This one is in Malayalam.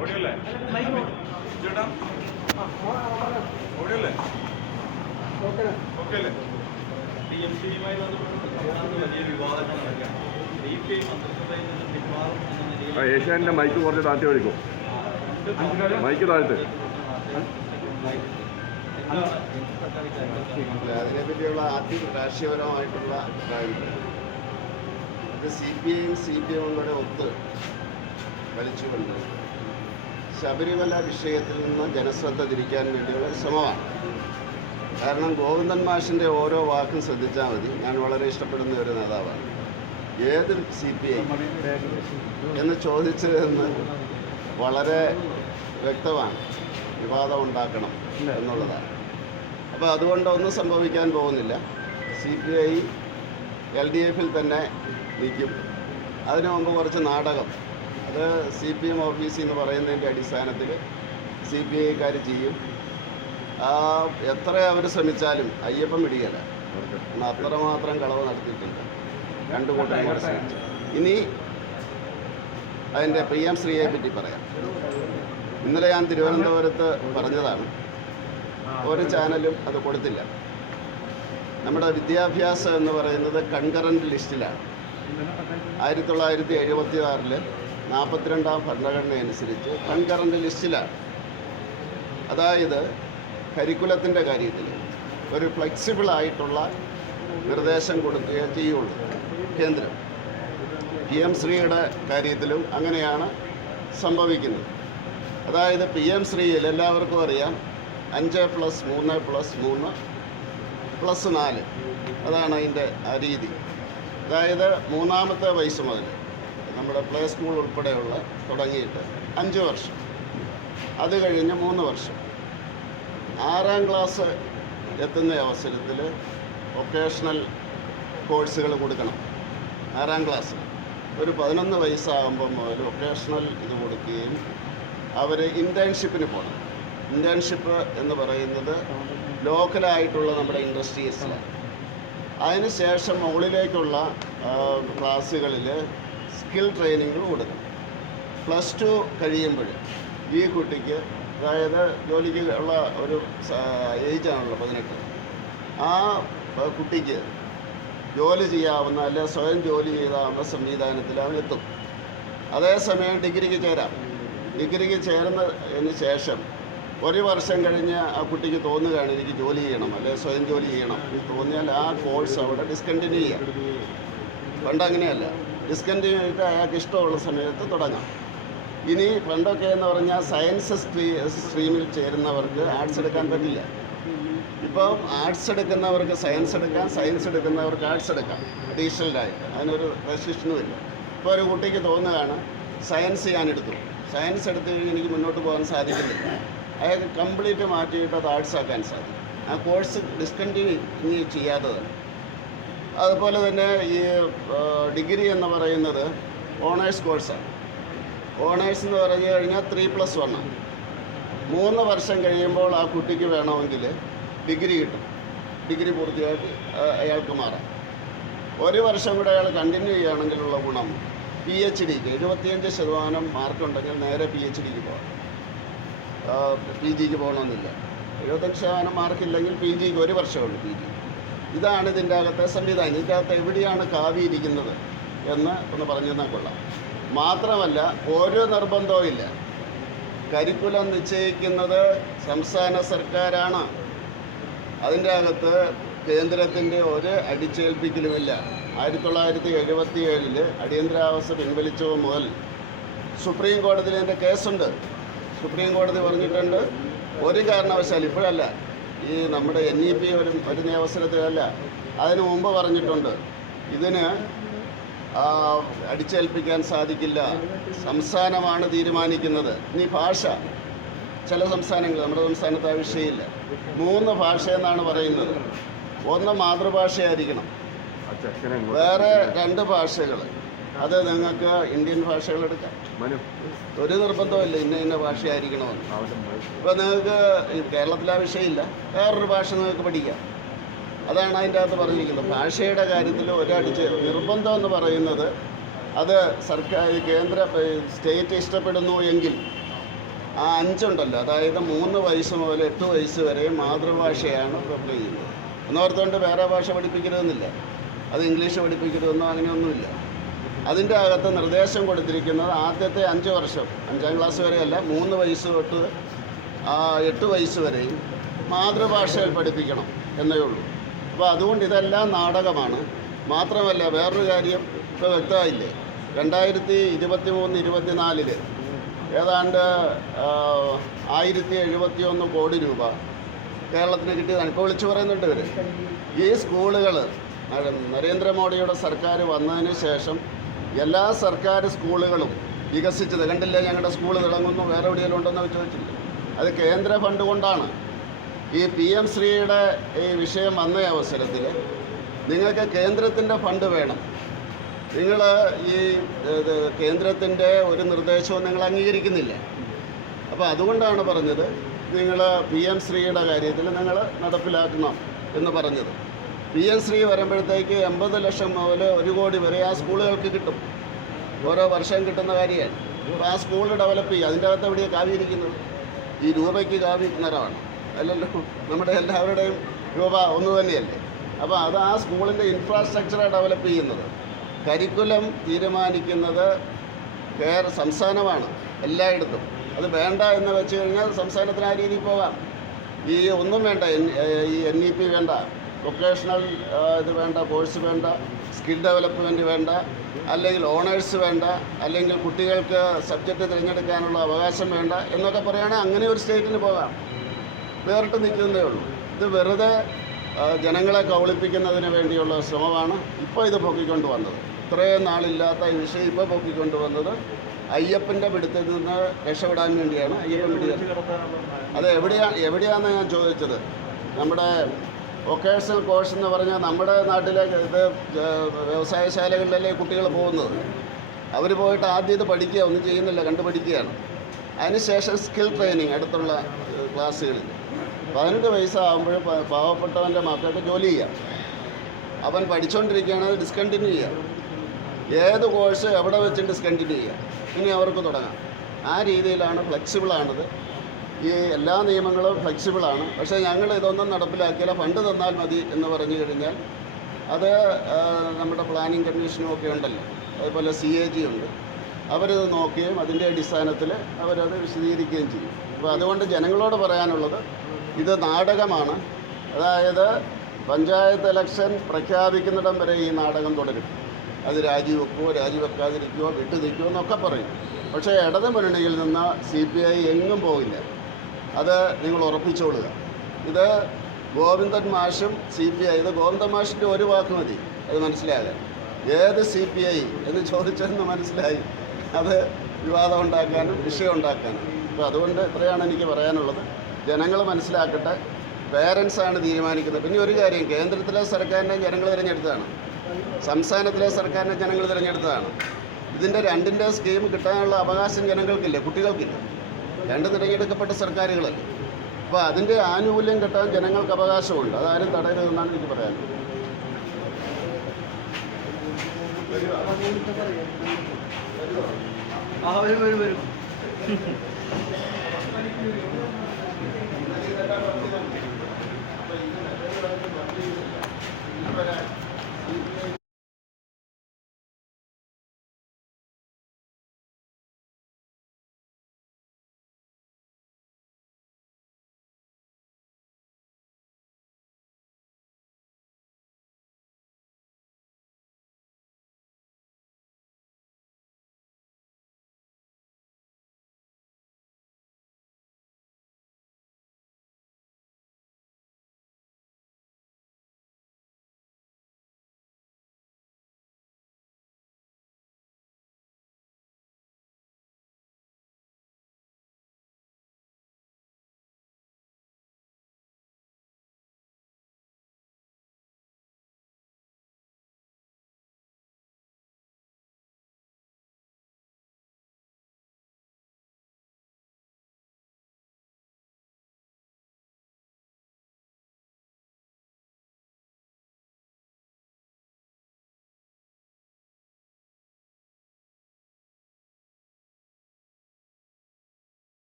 ഓടിയല്ലേ? ചേട്ടാ? ഓടിയല്ലേ? ഓക്കെ അല്ലേ പി എം സിയുമായി ബന്ധപ്പെട്ട് വലിയ വിവാദങ്ങൾ നടക്കുകയാണ് സി പി ഐ മന്ത്രിസഭയിൽ നിന്ന് പിന്മാറും എന്ന നിലയിൽ ആ ഏഷ്യാന്റെ മൈക്ക് കുറച്ച് താഴ്ത്തി ഒഴിക്കും മൈക്ക് താഴ്ത്ത്. അതിനെപ്പറ്റിയുള്ള ആദ്യം രാഷ്ട്രീയപരമായിട്ടുള്ള കാര്യങ്ങൾ ഇത് സി പി ഐയും സി പി എമ്മും കൂടെ ഒത്ത് വലിച്ചുകൊണ്ട് ശബരിമല വിഷയത്തിൽ നിന്ന് ജനശ്രദ്ധ തിരിക്കാൻ വേണ്ടിയുള്ള ശ്രമമാണ്. കാരണം ഗോവിന്ദൻ മാഷിന്റെ ഓരോ വാക്കും ശ്രദ്ധിച്ചാൽ മതി. ഞാൻ വളരെ ഇഷ്ടപ്പെടുന്ന ഒരു നേതാവാണ്. ഏത് സി പി ഐ? എന്ന് ചോദിച്ചതെന്ന് വളരെ വ്യക്തമാണ്. വിവാദം ഉണ്ടാക്കണം എന്നുള്ളതാണ്. അപ്പോൾ അതുകൊണ്ട് ഒന്നും സംഭവിക്കാൻ പോകുന്നില്ല. C P I L D എഫിൽ തന്നെ നിൽക്കും. അതിനു മുമ്പ് കുറച്ച് നാടകം അത് സി പി എം ഓഫീസിൽ എന്ന് പറയുന്നതിന്റെ അടിസ്ഥാനത്തിൽ സി പി ഐക്കാർ ചെയ്യും. എത്ര അവർ ശ്രമിച്ചാലും അയ്യപ്പം പിടിക്കല അത്രമാത്രം കളവ് നടത്തിയിട്ടുണ്ട്. രണ്ടു കൂട്ടരും കൂടെ ശ്രമിച്ചു ഇനി അതിന്റെ പി എം ശ്രീയെ പറ്റി പറയാം. ഇന്നലെ ഞാൻ തിരുവനന്തപുരത്ത് പറഞ്ഞതാണ്. ഒരു ചാനലും അത് കൊടുത്തില്ല. നമ്മുടെ വിദ്യാഭ്യാസം എന്ന് പറയുന്നത് കൺകറന്റ് ലിസ്റ്റിലാണ് ആയിരത്തി തൊള്ളായിരത്തി എഴുപത്തി ആറിൽ നാൽപ്പത്തിരണ്ടാം ഭരണഘടന അനുസരിച്ച് കൺകറന്റ് ലിസ്റ്റിലാണ്. അതായത് കരിക്കുലത്തിന്റെ കാര്യത്തിൽ ഒരു ഫ്ലെക്സിബിൾ ആയിട്ടുള്ള നിർദ്ദേശം കൊടുക്കുകയേ ചെയ്യുള്ളൂ കേന്ദ്രം. പി എം ശ്രീയുടെ കാര്യത്തിലും അങ്ങനെയാണ് സംഭവിക്കുന്നത്. അതായത് പി എം ശ്രീയിൽ എല്ലാവർക്കും അറിയാം അഞ്ച് പ്ലസ് മൂന്ന് പ്ലസ് മൂന്ന് പ്ലസ് നാല്. അതാണ് അതിന്റെ ആ രീതി. അതായത് മൂന്നാമത്തെ വയസ്സ് മുതൽ നമ്മുടെ പ്ലേ സ്കൂൾ ഉൾപ്പെടെയുള്ള തുടങ്ങിയിട്ട് അഞ്ച് വർഷം. അത് കഴിഞ്ഞ് മൂന്ന് വർഷം. ആറാം ക്ലാസ് എത്തുന്ന അവസരത്തിൽ വൊക്കേഷണൽ കോഴ്സുകൾ കൊടുക്കണം. ആറാം ക്ലാസ്. ഒരു പതിനൊന്ന് വയസ്സാകുമ്പോൾ മുതൽ വൊക്കേഷണൽ ഇത് കൊടുക്കുകയും അവർ ഇന്റേൺഷിപ്പിന് പോകണം. ഇന്റേൺഷിപ്പ് എന്ന് പറയുന്നത് ലോക്കലായിട്ടുള്ള നമ്മുടെ ഇൻഡസ്ട്രീസിലാണ്. അതിന് ശേഷം മുകളിലേക്കുള്ള ക്ലാസ്സുകളിൽ സ്കിൽ ട്രെയിനിങ്ങൾ കൊടുക്കും പ്ലസ് ടു കഴിയുമ്പോൾ ഈ കുട്ടിക്ക് അതായത് ജോലിക്ക് ഉള്ള ഒരു ഏജാണല്ലോ പതിനെട്ട്. ആ കുട്ടിക്ക് ജോലി ചെയ്യാവുന്ന അല്ലെ സ്വയം ജോലി ചെയ്താവുന്ന സംവിധാനത്തിൽ അവൻ എത്തും. അതേസമയം ഡിഗ്രിക്ക് ചേരാം. ഡിഗ്രിക്ക് ചേർന്നതിന് ശേഷം ഒരു വർഷം കഴിഞ്ഞ് ആ കുട്ടിക്ക് തോന്നുകയാണ് എനിക്ക് ജോലി ചെയ്യണം അല്ലെ സ്വയം ജോലി ചെയ്യണം തോന്നിയാൽ ആ കോഴ്സ് അവിടെ ഡിസ്കണ്ടിന്യൂ ചെയ്യാം. പണ്ട് അങ്ങനെയല്ല. ഡിസ്കണ്ടിന്യൂ ചെയ്തിട്ട് അയാൾക്ക് ഇഷ്ടമുള്ള സമയത്ത് തുടങ്ങാം. ഇനി പണ്ടൊക്കെ എന്ന് പറഞ്ഞാൽ സയൻസ് സ്ട്രീ സ്ട്രീമിൽ ചേരുന്നവർക്ക് ആർട്സ് എടുക്കാൻ പറ്റില്ല. ഇപ്പോൾ ആർട്സ് എടുക്കുന്നവർക്ക് സയൻസ് എടുക്കാം സയൻസ് എടുക്കുന്നവർക്ക് ആർട്സ് എടുക്കാം. അഡീഷണലായിട്ട്. അതിനൊരു റെസ്ട്രിക്ഷനും ഇല്ല. ഇപ്പോൾ ഒരു കുട്ടിക്ക് തോന്നുകയാണ് സയൻസ് ഞാൻ എടുത്തു. സയൻസ് എടുത്തു കഴിഞ്ഞ് എനിക്ക് മുന്നോട്ട് പോകാൻ സാധിക്കുന്നില്ല. അയാൾക്ക് കംപ്ലീറ്റ് മാറ്റിയിട്ട് അത് ആർട്സ് ആക്കാൻ സാധിക്കും. ആ കോഴ്സ് ഡിസ്കണ്ടിന്യൂ ചെയ്യാത്തതാണ്. അതുപോലെ തന്നെ ഈ ഡിഗ്രി എന്ന് പറയുന്നത് ഓണേഴ്സ് കോഴ്സാണ്. ഓണേഴ്സ് എന്ന് പറഞ്ഞു കഴിഞ്ഞാൽ ത്രീ പ്ലസ് വൺ മൂന്ന് വർഷം കഴിയുമ്പോൾ ആ കുട്ടിക്ക് വേണമെങ്കിൽ ഡിഗ്രി കിട്ടും. ഡിഗ്രി പൂർത്തിയായിട്ട് അയാൾക്ക് മാറാം. ഒരു വർഷം കൂടെ അയാൾ കണ്ടിന്യൂ ചെയ്യുകയാണെങ്കിലുള്ള ഗുണം പി എച്ച് ഡിക്ക് എഴുപത്തിയഞ്ച് ശതമാനം മാർക്കുണ്ടെങ്കിൽ നേരെ പി എച്ച് ഡിക്ക് പോകാം പി ജിക്ക് പോകണമെന്നില്ല. എഴുപത്തഞ്ച് ശതമാനം മാർക്കില്ലെങ്കിൽ പി ജിക്ക് ഒരു വർഷമുള്ളൂ പി ജി ഇതാണ് ഇതിന്റെ അകത്തെ സംവിധാനം. ഇതിന്റെ അകത്ത് എവിടെയാണ് കാവി ഇരിക്കുന്നത് എന്ന് ഒന്ന് പറഞ്ഞു തന്നാൽ കൊള്ളാം. മാത്രമല്ല ഓരോ നിർബന്ധവും ഇല്ല. കരിക്കുലം നിശ്ചയിക്കുന്നത് സംസ്ഥാന സർക്കാരാണ്. അതിന്റെ അകത്ത് കേന്ദ്രത്തിന്റെ ഒരു അടിച്ചേൽപ്പിക്കലുമില്ല. ആയിരത്തി തൊള്ളായിരത്തി എഴുപത്തി ഏഴിൽ അടിയന്തരാവസ്ഥ പിൻവലിച്ചത് മുതൽ സുപ്രീം കോടതിയിൽ എന്റെ കേസുണ്ട്. സുപ്രീം കോടതി പറഞ്ഞിട്ടുണ്ട് ഒരു കാരണവശാലും ഇപ്പോഴല്ല. ഈ നമ്മുടെ എൻ ഇ പി ഒരു ഒരു നിയമസനത്തിലല്ല അതിനു മുമ്പ് പറഞ്ഞിട്ടുണ്ട്. ഇതിന് അടിച്ചേൽപ്പിക്കാൻ സാധിക്കില്ല. സംസ്ഥാനമാണ് തീരുമാനിക്കുന്നത്. ഇനി ഭാഷ. ചില സംസ്ഥാനങ്ങൾ നമ്മുടെ സംസ്ഥാനത്ത് ആവശ്യമില്ല വിഷയമില്ല. മൂന്ന് ഭാഷ എന്നാണ് പറയുന്നത്. ഒന്ന് മാതൃഭാഷയായിരിക്കണം. വേറെ രണ്ട് ഭാഷകൾ അത് നിങ്ങൾക്ക് ഇന്ത്യൻ ഭാഷകൾ എടുക്കാം. ഒരു നിർബന്ധമില്ല ഇന്ന ഇന്ന ഭാഷയായിരിക്കണമെന്ന്. ഇപ്പോൾ നിങ്ങൾക്ക് കേരളത്തിൽ ആ വിഷയമില്ല. വേറൊരു ഭാഷ നിങ്ങൾക്ക് പഠിക്കാം. അതാണ് അതിന്റെ അകത്ത് പറഞ്ഞിരിക്കുന്നത്. ഭാഷയുടെ കാര്യത്തിൽ ഒരടിച്ച് നിർബന്ധം എന്ന് പറയുന്നത് അത് സർക്കാർ കേന്ദ്ര സ്റ്റേറ്റ് ഇഷ്ടപ്പെടുന്നു എങ്കിൽ ആ അഞ്ചുണ്ടല്ലോ. അതായത് മൂന്ന് വയസ്സ് മുതൽ എട്ട് വയസ്സ് വരെ മാതൃഭാഷയാണ് അപ്ലൈ ചെയ്യുന്നത്. എന്നോർത്തുകൊണ്ട് വേറെ ഭാഷ പഠിപ്പിക്കരുതെന്നില്ല. അത് ഇംഗ്ലീഷ് പഠിപ്പിക്കരുതെന്നോ അങ്ങനെയൊന്നുമില്ല. അതിന്റെ അകത്ത് നിർദ്ദേശം കൊടുത്തിരിക്കുന്നത് ആദ്യത്തെ അഞ്ച് വർഷം അഞ്ചാം ക്ലാസ് വരെയല്ല മൂന്ന് വയസ്സ് തൊട്ട് എട്ട് വയസ്സ് വരെയും മാതൃഭാഷയിൽ പഠിപ്പിക്കണം എന്നേ ഉള്ളൂ. അപ്പോൾ അതുകൊണ്ട് ഇതെല്ലാം നാടകമാണ്. മാത്രമല്ല വേറൊരു കാര്യം ഇപ്പോൾ വ്യക്തമായില്ലേ? രണ്ടായിരത്തി ഇരുപത്തി മൂന്ന് ഇരുപത്തിനാലിൽ ഏതാണ്ട് ആയിരത്തി എഴുപത്തി ഒന്ന് കോടി രൂപ കേരളത്തിന് കിട്ടിയതാണ്. ഇപ്പോൾ വിളിച്ചു പറയുന്നുണ്ട് ഇവർ ഈ സ്കൂളുകൾ നരേന്ദ്രമോദിയുടെ സർക്കാർ വന്നതിന് ശേഷം എല്ലാ സർക്കാർ സ്കൂളുകളും വികസിച്ചത്. കണ്ടില്ലേ? ഞങ്ങളുടെ സ്കൂൾ തിളങ്ങുന്നു. വേറെ എവിടെയെങ്കിലും ഉണ്ടെന്ന് ചോദിച്ചില്ല അത് കേന്ദ്ര ഫണ്ട് കൊണ്ടാണ്. ഈ പി എം ശ്രീയുടെ ഈ വിഷയം വന്ന അവസരത്തിൽ നിങ്ങൾക്ക് കേന്ദ്രത്തിന്റെ ഫണ്ട് വേണം. നിങ്ങൾ ഈ കേന്ദ്രത്തിന്റെ ഒരു നിർദ്ദേശവും നിങ്ങൾ അംഗീകരിക്കുന്നില്ല. അപ്പോൾ അതുകൊണ്ടാണ് പറഞ്ഞത് നിങ്ങൾ പി എം ശ്രീയുടെ കാര്യത്തിൽ നിങ്ങൾ നടപ്പിലാക്കണം എന്ന് പറഞ്ഞത്. പി എം ശ്രീ വരുമ്പോഴത്തേക്ക് എൺപത് ലക്ഷം മുതൽ ഒരു കോടി വരെ ആ സ്കൂളുകൾക്ക് കിട്ടും. ഓരോ വർഷം കിട്ടുന്ന കാര്യമാണ്. അപ്പോൾ ആ സ്കൂൾ ഡെവലപ്പ് ചെയ്യുക. അതിന്റെ അകത്ത് എവിടെയാണ് കാവിയിരിക്കുന്നത് ഈ രൂപയ്ക്ക് കാവി നിറമാണ് അല്ലല്ലോ നമ്മുടെ എല്ലാവരുടെയും രൂപ ഒന്ന് തന്നെയല്ലേ? അപ്പോൾ അത് ആ സ്കൂളിന്റെ ഇൻഫ്രാസ്ട്രക്ചറാണ് ഡെവലപ്പ് ചെയ്യുന്നത്. കരിക്കുലം തീരുമാനിക്കുന്നത് കേരള സംസ്ഥാനമാണ് എല്ലായിടത്തും. അത് വേണ്ട എന്ന് വെച്ച് കഴിഞ്ഞാൽ സംസ്ഥാനത്തിന് ആ രീതിയിൽ പോകാം. ഈ ഒന്നും വേണ്ട ഈ എൻ ഇ പി വേണ്ട. വൊക്കേഷണൽ ഇത് വേണ്ട കോഴ്സ് വേണ്ട സ്കിൽ ഡെവലപ്മെന്റ് വേണ്ട അല്ലെങ്കിൽ ഓണേഴ്സ് വേണ്ട അല്ലെങ്കിൽ കുട്ടികൾക്ക് സബ്ജക്റ്റ് തിരഞ്ഞെടുക്കാനുള്ള അവകാശം വേണ്ട എന്നൊക്കെ പറയുകയാണെങ്കിൽ അങ്ങനെ ഒരു സ്റ്റേറ്റിന് പോകാം. വേറിട്ട് നിൽക്കുന്നതേ ഉള്ളൂ. ഇത് വെറുതെ ജനങ്ങളെ കബളിപ്പിക്കുന്നതിന് വേണ്ടിയുള്ള ശ്രമമാണ് ഇപ്പോൾ ഇത് പൊക്കിക്കൊണ്ട് വന്നത്. ഇത്രയും നാളില്ലാത്ത ഈ വിഷയം ഇപ്പോൾ പൊക്കിക്കൊണ്ട് വന്നത് അയ്യപ്പന്റെ പിടുത്തിൽ നിന്ന് രക്ഷപ്പെടാൻ വേണ്ടിയാണ്. അയ്യപ്പൻ പിടി അത് എവിടെയാണ് എവിടെയാണെന്ന് ഞാൻ ചോദിച്ചത്? നമ്മുടെ വൊക്കേഷണൽ കോഴ്സ് എന്ന് പറഞ്ഞാൽ നമ്മുടെ നാട്ടിലെ ഇത് വ്യവസായശാലകളിലല്ലേ കുട്ടികൾ പോകുന്നത്? അവർ പോയിട്ട് ആദ്യം ഇത് പഠിക്കുക ഒന്നും ചെയ്യുന്നില്ല കണ്ടു പഠിക്കുകയാണ് അതിനുശേഷം സ്കിൽ ട്രെയിനിങ് അടുത്തുള്ള ക്ലാസ്സുകളിൽ. പതിനെട്ട് വയസ്സാകുമ്പോൾ പാവപ്പെട്ടവന്റെ മക്കൾക്ക് ജോലി ചെയ്യാം. അവൻ പഠിച്ചുകൊണ്ടിരിക്കുകയാണ് ഡിസ്കണ്ടിന്യൂ ചെയ്യാം. ഏത് കോഴ്സ് എവിടെ വെച്ച് ഡിസ്കണ്ടിന്യൂ ചെയ്യാം. ഇനി അവർക്ക് തുടങ്ങാം. ആ രീതിയിലാണ് ഫ്ലെക്സിബിളാണിത് ഈ എല്ലാ നിയമങ്ങളും ഫ്ലെക്സിബിളാണ് പക്ഷേ ഞങ്ങൾ ഇതൊന്നും നടപ്പിലാക്കിയാൽ ഫണ്ട് തന്നാൽ മതി എന്ന് പറഞ്ഞു കഴിഞ്ഞാൽ അത് നമ്മുടെ പ്ലാനിംഗ് കമ്മീഷനും ഒക്കെ ഉണ്ടല്ലോ. അതുപോലെ സി എ ജി ഉണ്ട്. അവരത് നോക്കുകയും അതിന്റെ അടിസ്ഥാനത്തിൽ അവരത് വിശദീകരിക്കുകയും ചെയ്യും. അപ്പോൾ അതുകൊണ്ട് ജനങ്ങളോട് പറയാനുള്ളത് ഇത് നാടകമാണ്. അതായത് പഞ്ചായത്ത് ഇലക്ഷൻ പ്രഖ്യാപിക്കുന്നിടം വരെ ഈ നാടകം തുടരും. അത് രാജിവെക്കുമോ രാജിവെക്കാതിരിക്കുമോ വിട്ടു നിൽക്കുമോ എന്നൊക്കെ പറയും. പക്ഷേ ഇടതു മുന്നണിയിൽ നിന്ന് സി പി ഐ എങ്ങും പോകില്ല. അത് നിങ്ങൾ ഉറപ്പിച്ചുകൊള്ളുക ഇത് ഗോവിന്ദൻ മാഷും സി പി ഐ ഇത് ഗോവിന്ദൻ മാഷിന്റെ ഒരു വാക്ക് മതി അത് മനസ്സിലാകാൻ ഏത് സി പി ഐ എന്ന് ചോദിച്ചതെന്ന് മനസ്സിലായി. അത് വിവാദം ഉണ്ടാക്കാനും വിഷയം ഉണ്ടാക്കാനും. അപ്പോൾ അതുകൊണ്ട് ഇത്രയാണ് എനിക്ക് പറയാനുള്ളത്. ജനങ്ങൾ മനസ്സിലാക്കട്ടെ. പേരൻസ് ആണ് തീരുമാനിക്കുന്നത്. പിന്നെ ഒരു കാര്യം കേന്ദ്രത്തിലെ സർക്കാരിനെ ജനങ്ങൾ തിരഞ്ഞെടുത്തതാണ്. സംസ്ഥാനത്തിലെ സർക്കാരിനെ ജനങ്ങൾ തിരഞ്ഞെടുത്തതാണ്. ഇതിന്റെ രണ്ടിന്റെ സ്കീം കിട്ടാനുള്ള അവകാശം ജനങ്ങൾക്കില്ല? കുട്ടികൾക്കില്ല? രണ്ട് തിരഞ്ഞെടുക്കപ്പെട്ട സർക്കാരുകളല്ലേ അപ്പോൾ അതിന്റെ ആനുകൂല്യം കിട്ടാൻ ജനങ്ങൾക്ക് അവകാശമുണ്ട്. അതാരും തടയരുതെന്നാണ് എനിക്ക് പറയാനുള്ളത്. വരും.